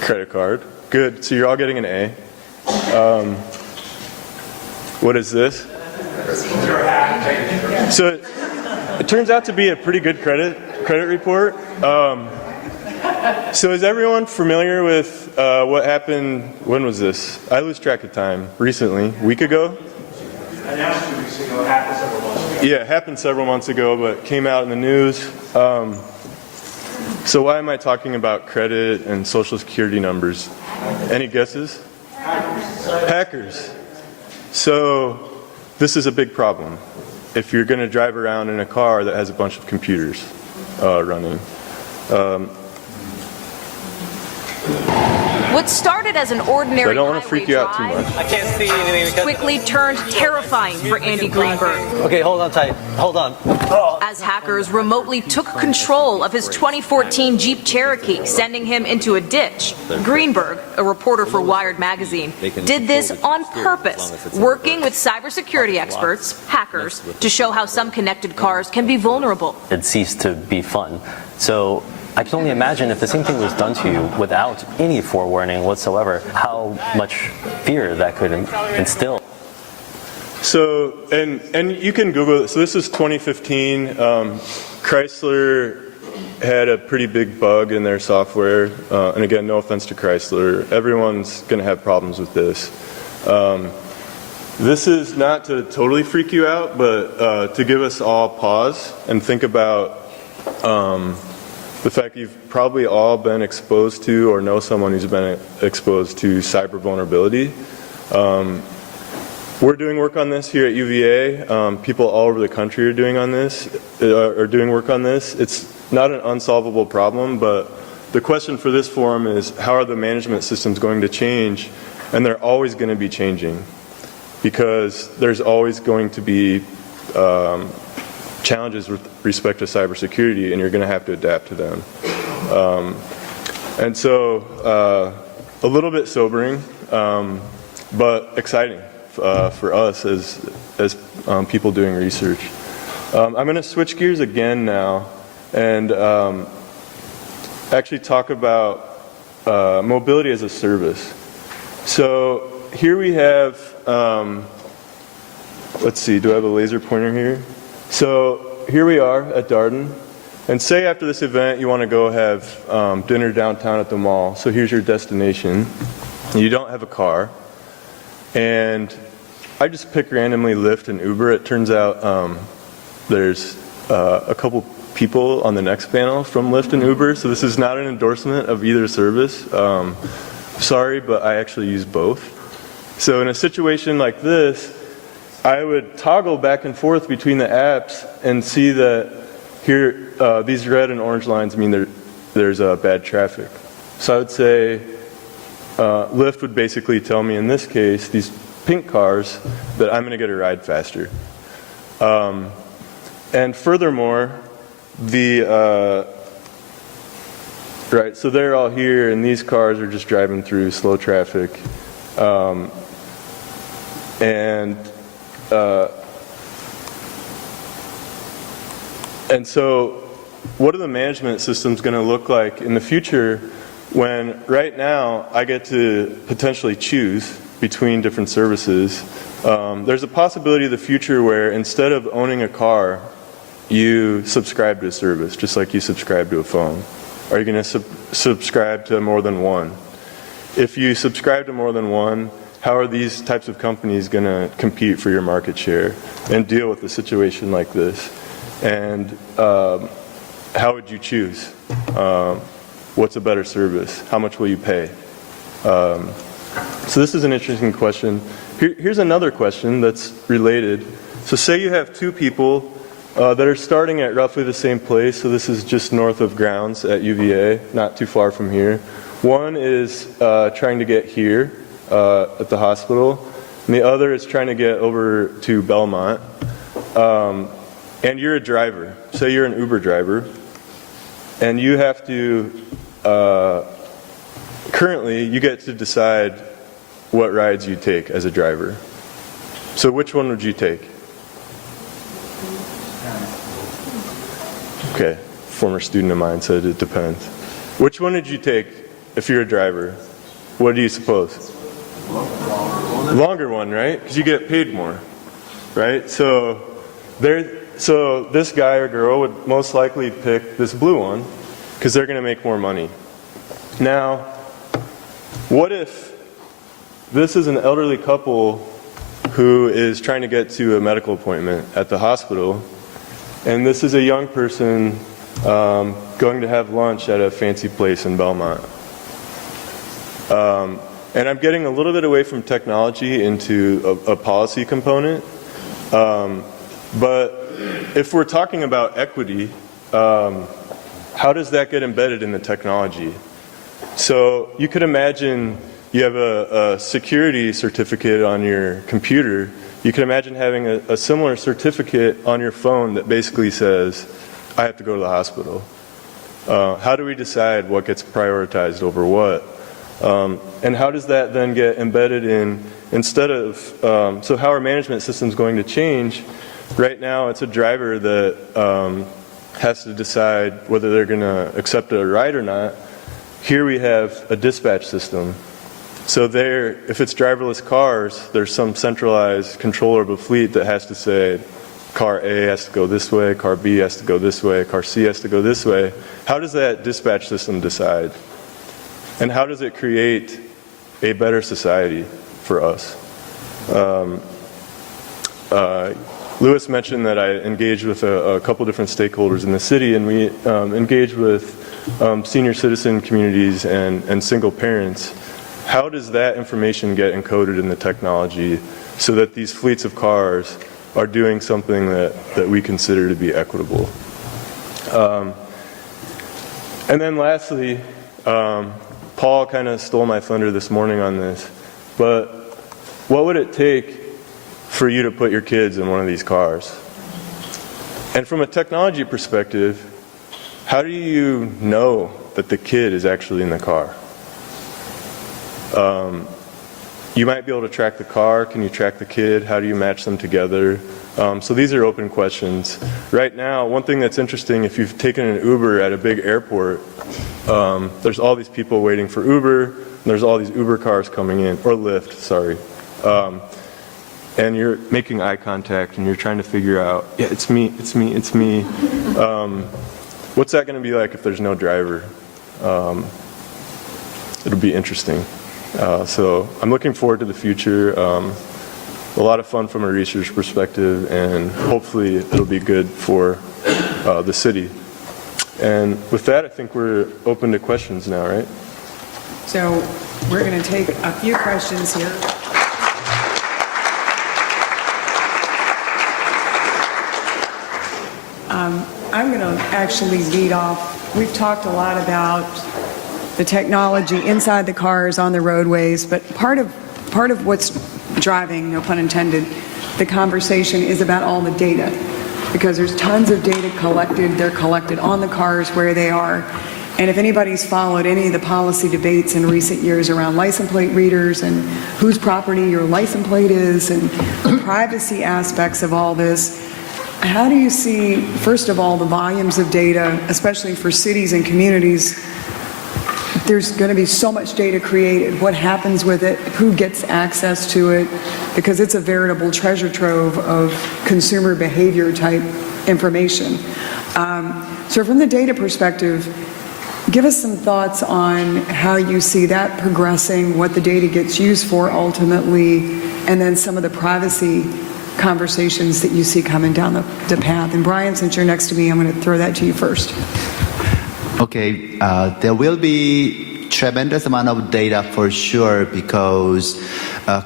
Credit card. Good. So you're all getting an A. What is this? So it turns out to be a pretty good credit report. So is everyone familiar with what happened? When was this? I lose track of time. Recently, a week ago? Announced 2 weeks ago, happened several months ago. Yeah, it happened several months ago, but came out in the news. So why am I talking about credit and social security numbers? Any guesses? Hackers. So this is a big problem. If you're going to drive around in a car that has a bunch of computers running. What started as an ordinary So I don't want to freak you out too highway much. I can't see anything because... quickly turned terrifying for Andy Greenberg Okay, hold on tight. Hold on. as hackers remotely took control of his 2014 Jeep Cherokee, sending him into a ditch. Greenberg, a reporter for Wired magazine, did this on purpose, working with cybersecurity experts, hackers, to show how some connected cars can be vulnerable. It ceased to be fun. So I can only imagine if the same thing was done to you without any forewarning whatsoever, how much fear that could instill. So, and you can Google it. So this is 2015. Chrysler had a pretty big bug in their software. And again, no offense to Chrysler. Everyone's going to have problems with this. This is not to totally freak you out, but to give us all pause and think about the fact you've probably all been exposed to or know someone who's been exposed to cyber vulnerability. We're doing work on this here at UVA. People all over the country are doing work on this. It's not an unsolvable problem, but the question for this forum is, how are the management systems going to change? And they're always going to be changing, because there's always going to be challenges with respect to cybersecurity, and you're going to have to adapt to them. And so a little bit sobering, but exciting for us as people doing research. I'm going to switch gears again now and actually talk about mobility as a service. So here we have, let's see, do I have a laser pointer here? So here we are at Darden, and say after this event you want to go have dinner downtown at the mall. So here's your destination. You don't have a car, and I just pick randomly Lyft and Uber. It turns out there's a couple people on the next panel from Lyft and Uber, so this is not an endorsement of either service. Sorry, but I actually use both. So in a situation like this, I would toggle back and forth between the apps and see that here, these red and orange lines mean there's bad traffic. So I would say Lyft would basically tell me, in this case, these pink cars, that I'm going to get a ride faster. And furthermore, right, so they're all here, and these cars are just driving through slow traffic. And so what are the management systems going to look like in the future when right now I get to potentially choose between different services? There's a possibility of the future where instead of owning a car, you subscribe to a service, just like you subscribe to a phone. Are you going to subscribe to more than one? If you subscribe to more than one, how are these types of companies going to compete for your market share and deal with a situation like this? And how would you choose? What's a better service? How much will you pay? So this is an interesting question. Here's another question that's related. So say you have two people that are starting at roughly the same place. So this is just north of grounds at UVA, not too far from here. One is trying to get here at the hospital, and the other is trying to get over to Belmont. And you're a driver. Say you're an Uber driver, and you have to, currently, you get to decide what rides you take as a driver. So which one would you take? Okay, former student of mine said it depends. Which one did you take if you're a driver? What do you suppose? Longer one, right? Because you get paid more, right? So this guy or girl would most likely pick this blue one because they're going to make more money. Now, what if this is an elderly couple who is trying to get to a medical appointment at the hospital, and this is a young person going to have lunch at a fancy place in Belmont? And I'm getting a little bit away from technology into a policy component. But if we're talking about equity, how does that get embedded in the technology? So you could imagine you have a security certificate on your computer. You can imagine having a similar certificate on your phone that basically says, I have to go to the hospital. How do we decide what gets prioritized over what? And how does that then get embedded in, instead of, so how are management systems going to change? Right now it's a driver that has to decide whether they're going to accept a ride or not. Here we have a dispatch system. So there, if it's driverless cars, there's some centralized controller of a fleet that has to say, car A has to go this way, car B has to go this way, car C has to go this way. How does that dispatch system decide? And how does it create a better society for us? Lewis mentioned that I engaged with a couple different stakeholders in the city, and we engaged with senior citizen communities and single parents. How does that information get encoded in the technology so that these fleets of cars are doing something that we consider to be equitable? And then lastly, Paul kind of stole my thunder this morning on this, but what would it take for you to put your kids in one of these cars? And from a technology perspective, how do you know that the kid is actually in the car? You might be able to track the car. Can you track the kid? How do you match them together? So these are open questions. Right now, one thing that's interesting, if you've taken an Uber at a big airport, there's all these people waiting for Uber, and there's all these Uber cars coming in, or Lyft, sorry. And you're making eye contact, and you're trying to figure out, yeah, it's me, it's me, it's me. What's that going to be like if there's no driver? It'll be interesting. So I'm looking forward to the future. A lot of fun from a research perspective, and hopefully it'll be good for the city. And with that, I think we're open to questions now, right? So we're going to take a few questions here. I'm going to actually lead off. We've talked a lot about the technology inside the cars, on the roadways, but part of what's driving, no pun intended, the conversation is about all the data, because there's tons of data collected. They're collected on the cars where they are. And if anybody's followed any of the policy debates in recent years around license plate readers and whose property your license plate is and the privacy aspects of all this, how do you see, first of all, the volumes of data, especially for cities and communities? There's going to be so much data created. What happens with it? Who gets access to it? Because it's a veritable treasure trove of consumer behavior type information. So from the data perspective, give us some thoughts on how you see that progressing, what the data gets used for ultimately, and then some of the privacy conversations that you see coming down the path. And Brian, since you're next to me, I'm going to throw that to you first. Okay, there will be tremendous amount of data for sure, because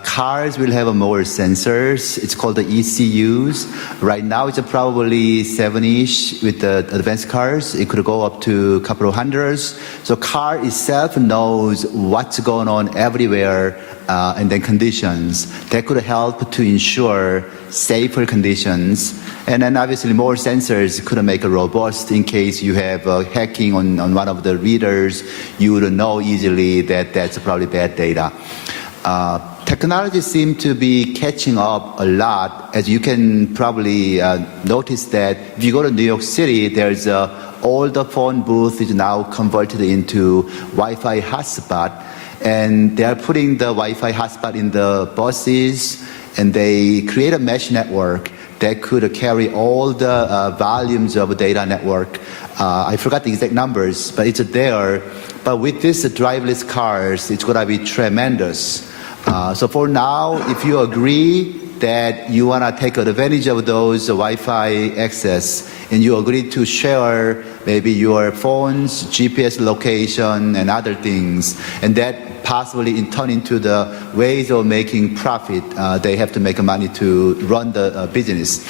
cars will have more sensors. It's called the ECUs. Right now it's probably 7-ish with the advanced cars. It could go up to a couple of hundreds. So car itself knows what's going on everywhere, and then conditions. That could help to ensure safer conditions. And then obviously more sensors could make it robust in case you have hacking on one of the readers. You would know easily that that's probably bad data. Technology seems to be catching up a lot. As you can probably notice that if you go to New York City, there's all the phone booth is now converted into Wi-Fi hotspot, and they are putting the Wi-Fi hotspot in the buses, and they create a mesh network that could carry all the volumes of data network. I forgot the exact numbers, but it's there. But with this driverless cars, it's going to be tremendous. So for now, if you agree that you want to take advantage of those Wi-Fi access, and you agree to share maybe your phone's GPS location and other things, and that possibly in turn into the ways of making profit, they have to make money to run the business.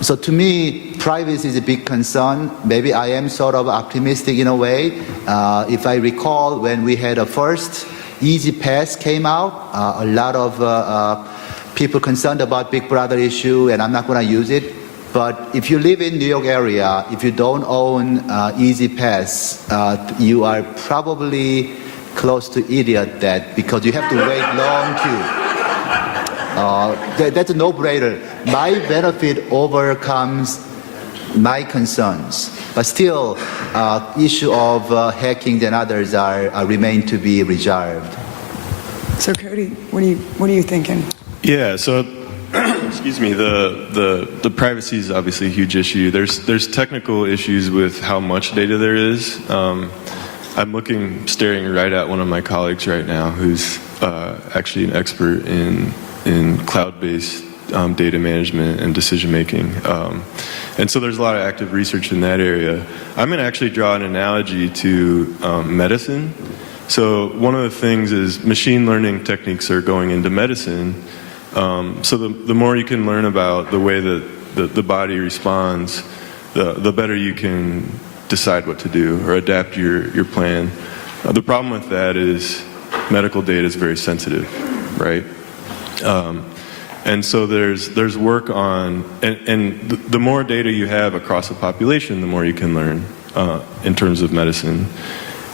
So to me, privacy is a big concern. Maybe I am sort of optimistic in a way. If I recall, when we had a first Easy Pass came out, a lot of people concerned about Big Brother issue, and I'm not going to use it. But if you live in New York area, if you don't own Easy Pass, you are probably close to idiot that because you have to wait long queue. That's a no-brainer. My benefit overcomes my concerns, but still, issue of hacking and others remain to be resolved. So Cody, what are you thinking? Yeah, so excuse me, the privacy is obviously a huge issue. There's technical issues with how much data there is. I'm staring right at one of my colleagues right now who's actually an expert in cloud-based data management and decision making. And so there's a lot of active research in that area. I'm going to actually draw an analogy to medicine. So one of the things is machine learning techniques are going into medicine. So the more you can learn about the way that the body responds, the better you can decide what to do or adapt your plan. The problem with that is medical data is very sensitive, right? And so there's work on, and the more data you have across a population, the more you can learn in terms of medicine.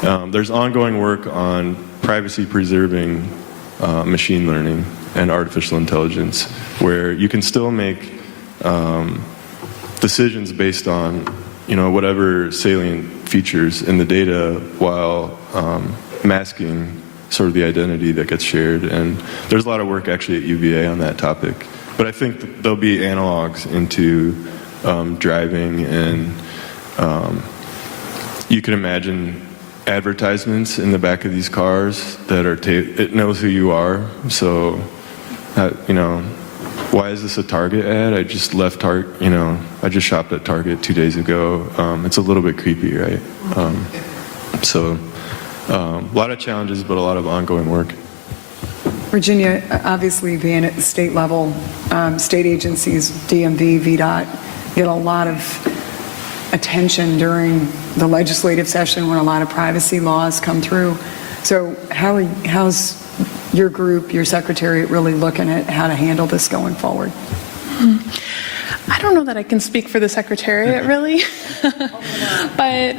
There's ongoing work on privacy preserving machine learning and artificial intelligence, where you can still make decisions based on whatever salient features in the data while masking sort of the identity that gets shared. And there's a lot of work actually at UVA on that topic. But I think there'll be analogs into driving, and you can imagine advertisements in the back of these cars that are it knows who you are. So why is this a Target ad? I just left I just shopped at Target 2 days ago. It's a little bit creepy, right? So a lot of challenges, but a lot of ongoing work. Virginia, obviously being at the state level, state agencies, DMV, VDOT, get a lot of attention during the legislative session when a lot of privacy laws come through. So how's your group, your secretariat really looking at how to handle this going forward? I don't know that I can speak for the Secretariat, really. But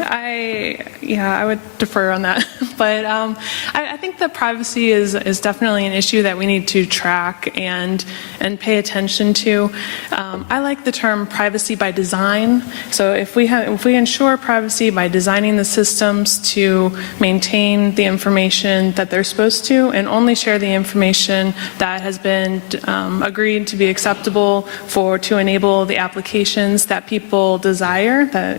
I would defer on that. But I think that privacy is definitely an issue that we need to track and pay attention to. I like the term privacy by design. So if we ensure privacy by designing the systems to maintain the information that they're supposed to, and only share the information that has been agreed to be acceptable to enable the applications that people desire, then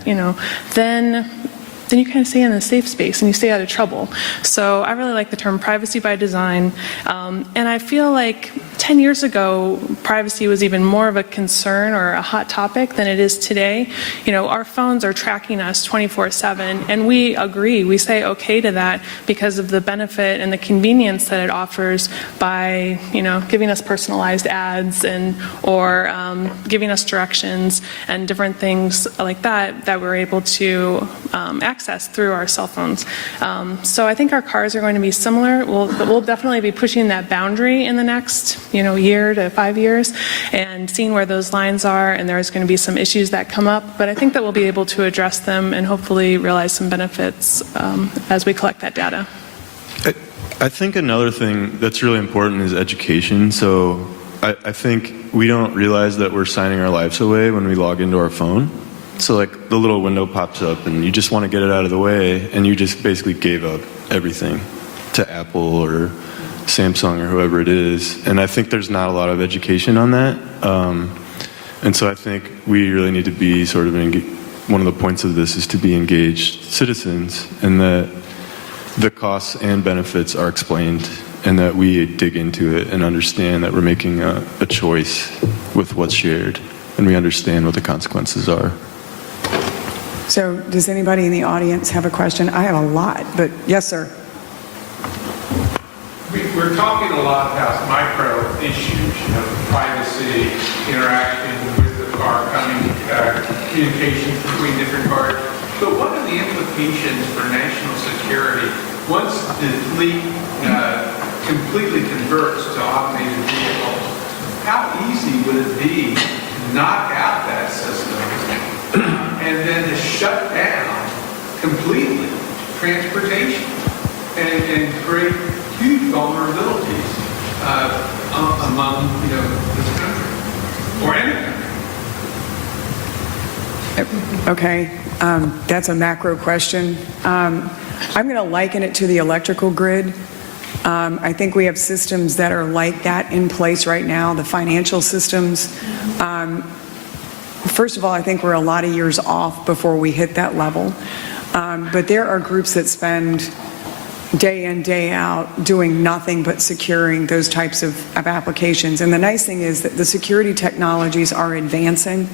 you kind of stay in a safe space and you stay out of trouble. So I really like the term privacy by design. And I feel like 10 years ago, privacy was even more of a concern or a hot topic than it is today. Our phones are tracking us 24/7, and we agree, we say okay to that because of the benefit and the convenience that it offers by, giving us personalized ads or giving us directions and different things like that we're able to access through our cell phones. So I think our cars are going to be similar. We'll definitely be pushing that boundary in the next year to 5 years and seeing where those lines are, and there's going to be some issues that come up, but I think that we'll be able to address them and hopefully realize some benefits as we collect that data. I think another thing that's really important is education. So I think we don't realize that we're signing our lives away when we log into our phone. So like the little window pops up and you just want to get it out of the way, and you just basically gave up everything to Apple or Samsung or whoever it is. And I think there's not a lot of education on that. And so I think we really need to be sort of one of the points of this is to be engaged citizens, and that the costs and benefits are explained, and that we dig into it and understand that we're making a choice with what's shared, and we understand what the consequences are. So does anybody in the audience have a question? I have a lot, but yes, sir. We're talking a lot about micro issues, privacy, interaction with the car, communications between different cars. But what are the implications for national security once the fleet completely converts to automated vehicles? How easy would it be to knock out that system and then to shut down completely transportation and create huge vulnerabilities among this country or any country? Okay, that's a macro question. I'm going to liken it to the electrical grid. I think we have systems that are like that in place right now, the financial systems. First of all, I think we're a lot of years off before we hit that level. But there are groups that spend day in, day out doing nothing but securing those types of applications. And the nice thing is that the security technologies are advancing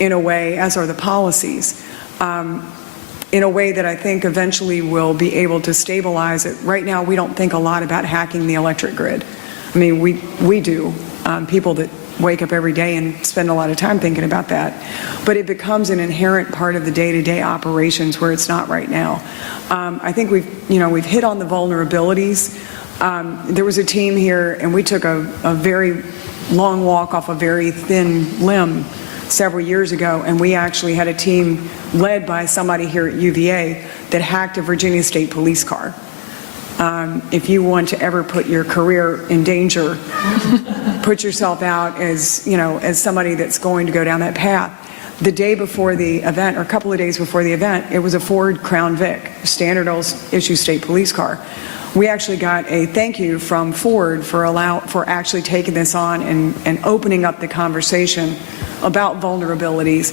in a way, as are the policies, in a way that I think eventually will be able to stabilize it. Right now, we don't think a lot about hacking the electric grid. I mean, we do. People that wake up every day and spend a lot of time thinking about that. But it becomes an inherent part of the day-to-day operations where it's not right now. I think we've hit on the vulnerabilities. There was a team here, and we took a very long walk off a very thin limb several years ago, and we actually had a team led by somebody here at UVA that hacked a Virginia State police car. If you want to ever put your career in danger, put yourself out as somebody that's going to go down that path. The day before the event, or a couple of days before the event, it was a Ford Crown Vic, standard issue state police car. We actually got a thank you from Ford for actually taking this on and opening up the conversation about vulnerabilities.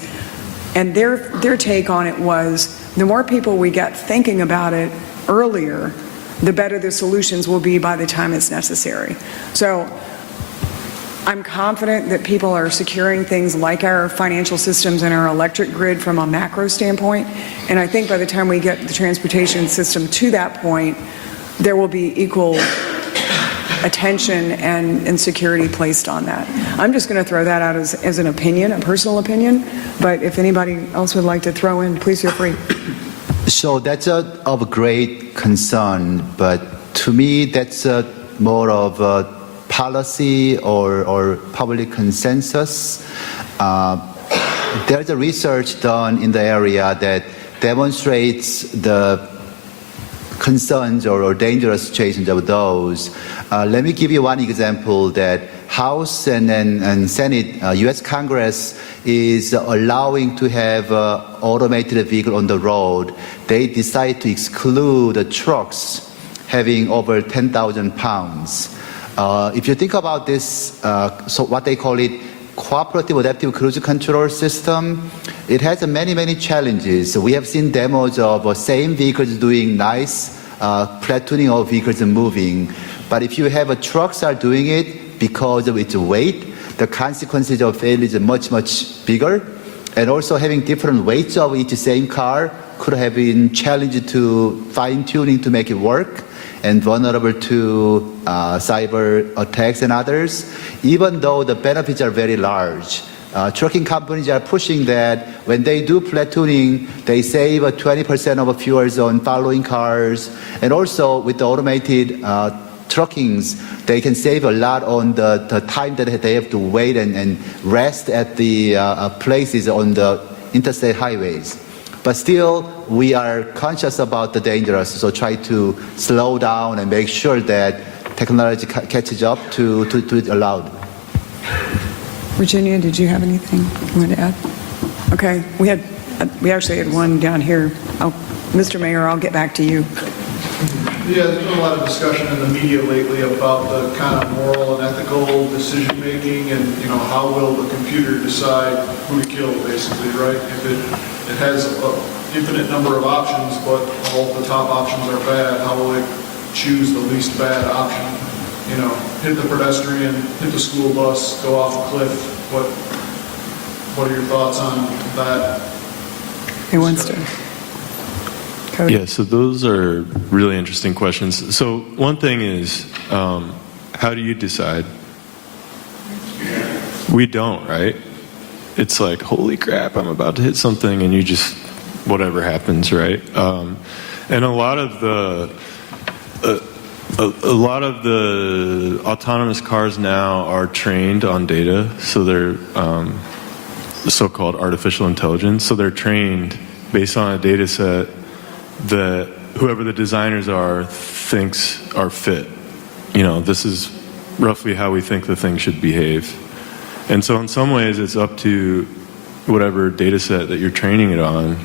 And their take on it was, the more people we get thinking about it earlier, the better the solutions will be by the time it's necessary. So I'm confident that people are securing things like our financial systems and our electric grid from a macro standpoint. And I think by the time we get the transportation system to that point, there will be equal attention and security placed on that. I'm just going to throw that out as an opinion, a personal opinion. But if anybody else would like to throw in, please feel free. So that's of great concern, but to me that's more of a policy or public consensus. There's a research done in the area that demonstrates the concerns or dangerous situations of those. Let me give you one example that House and Senate, U.S. Congress is allowing to have automated vehicle on the road. They decide to exclude the trucks having over 10,000 pounds. If you think about this, so what they call it, cooperative adaptive cruise control system, it has many challenges. We have seen demos of same vehicles doing nice platooning of vehicles moving. But if you have trucks are doing it because of its weight, the consequences of failure is much bigger. And also having different weights of each same car could have been challenging to fine-tuning to make it work and vulnerable to cyber attacks and others, even though the benefits are very large. Trucking companies are pushing that when they do platooning, they save 20% of fuels on following cars. And also with the automated truckings, they can save a lot on the time that they have to wait and rest at the places on the interstate highways. But still, we are conscious about the dangers, so try to slow down and make sure that technology catches up to it allowed. Virginia, did you have anything you wanted to add? Okay, we had We actually had one down here. Oh, Mr. Mayor, I'll get back to you. Yeah, there's been a lot of discussion in the media lately about the kind of moral and ethical decision-making and, you know, how will the computer decide who to kill, basically, right? If it has an infinite number of options, but all the top options are bad, how will it choose the least bad option? You know, hit the pedestrian, hit the school bus, go off a cliff. What are your thoughts on that? Who wants to? Cody? Yeah, so those are really interesting questions. So one thing is, how do you decide? We don't, right? It's like, holy crap, I'm about to hit something, and you just, whatever happens, right? And a lot of the autonomous cars now are trained on data, so they're so-called artificial intelligence. So they're trained based on a data set that whoever the designers are thinks are fit. You know, this is roughly how we think the thing should behave. And so in some ways it's up to whatever data set that you're training it on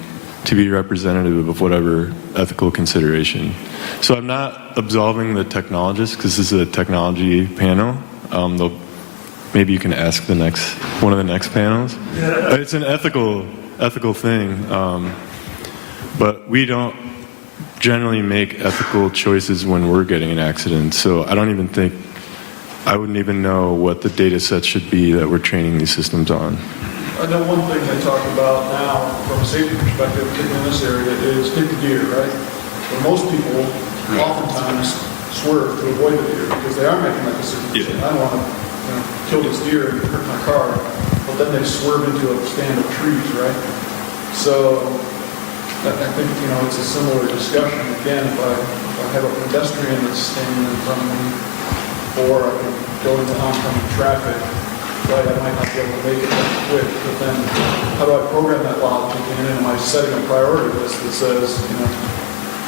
to be representative of whatever ethical consideration. So I'm not absolving the technologists because this is a technology panel. Maybe you can ask one of the next panels. It's an ethical thing, but we don't generally make ethical choices when we're getting an accident. So I wouldn't even know what the data set should be that we're training these systems on. I know one thing they talk about now from a safety perspective, particularly in this area, is hit the deer, right? But most people oftentimes swerve to avoid the deer because they are making that decision. I don't want to kill this deer and hurt my car, but then they swerve into a stand of trees, right? So I think, it's a similar discussion. Again, if I have a pedestrian that's standing in front of me, or I can go into oncoming traffic, right, I might not be able to make it that quick, but then how do I program that logic in, and am I setting a priority list that says,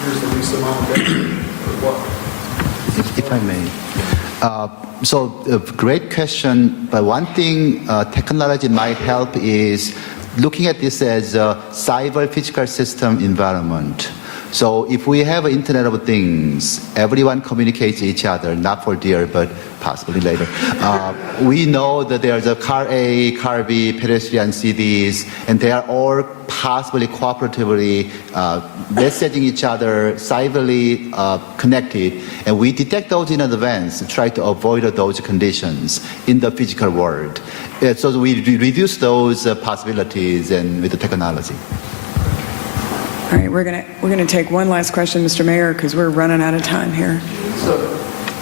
here's the least amount of danger, or what? If I may. So a great question, but one thing technology might help is looking at this as a cyber physical system environment. So if we have an Internet of Things, everyone communicates with each other, not for deer, but possibly later. We know that there's a car A, car B, pedestrian CDs, and they are all possibly cooperatively messaging each other, cyberly connected, and we detect those in advance to try to avoid those conditions in the physical world. So we reduce those possibilities and with the technology. All right, we're gonna take one last question, Mr. Mayor, because we're running out of time here. It's a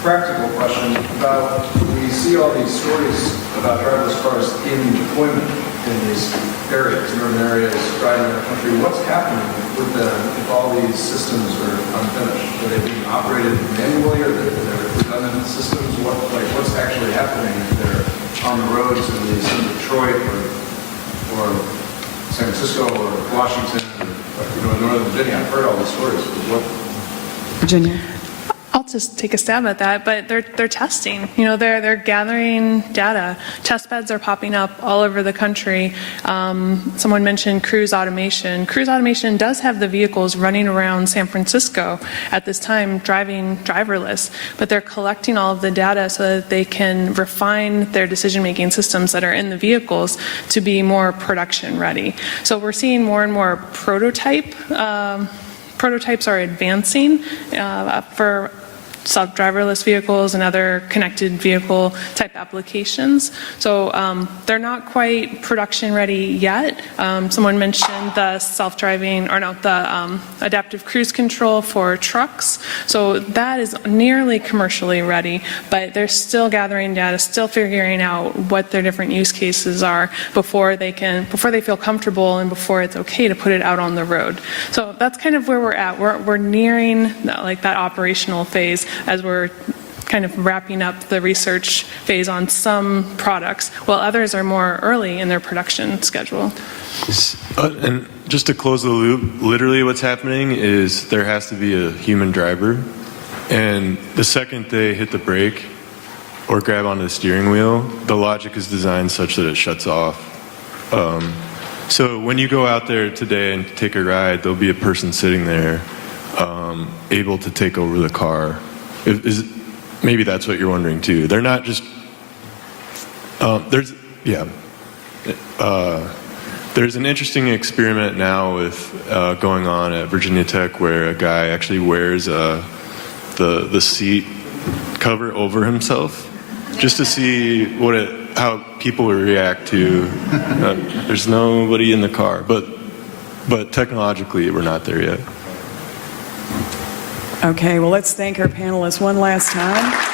practical question about, we see all these stories about driverless cars in deployment in these areas, urban areas, driving the country. What's happening with them if all these systems are unfinished? Are they being operated manually, or are they redundant systems? What's actually happening if they're on the roads in Detroit or San Francisco or Washington? In Northern Virginia, I've heard all these stories. Virginia? I'll just take a stab at that, but they're testing. They're gathering data. Test beds are popping up all over the country. Someone mentioned cruise automation. Cruise automation does have the vehicles running around San Francisco at this time, driving driverless, but they're collecting all of the data so that they can refine their decision-making systems that are in the vehicles to be more production ready. So we're seeing more and more prototypes are advancing for self-driverless vehicles and other connected vehicle type applications. So they're not quite production ready yet. Someone mentioned the the adaptive cruise control for trucks. So that is nearly commercially ready, but they're still gathering data, still figuring out what their different use cases are before they feel comfortable and before it's okay to put it out on the road. So that's kind of where we're at. We're nearing that operational phase as we're kind of wrapping up the research phase on some products, while others are more early in their production schedule. And just to close the loop, literally what's happening is there has to be a human driver, and the second they hit the brake or grab onto the steering wheel, the logic is designed such that it shuts off. So when you go out there today and take a ride, there'll be a person sitting there able to take over the car. Maybe that's what you're wondering too. They're not just, there's an interesting experiment now with going on at Virginia Tech where a guy actually wears the seat cover over himself just to see how people would react to there's nobody in the car, but technologically we're not there yet. Okay, well, let's thank our panelists one last time.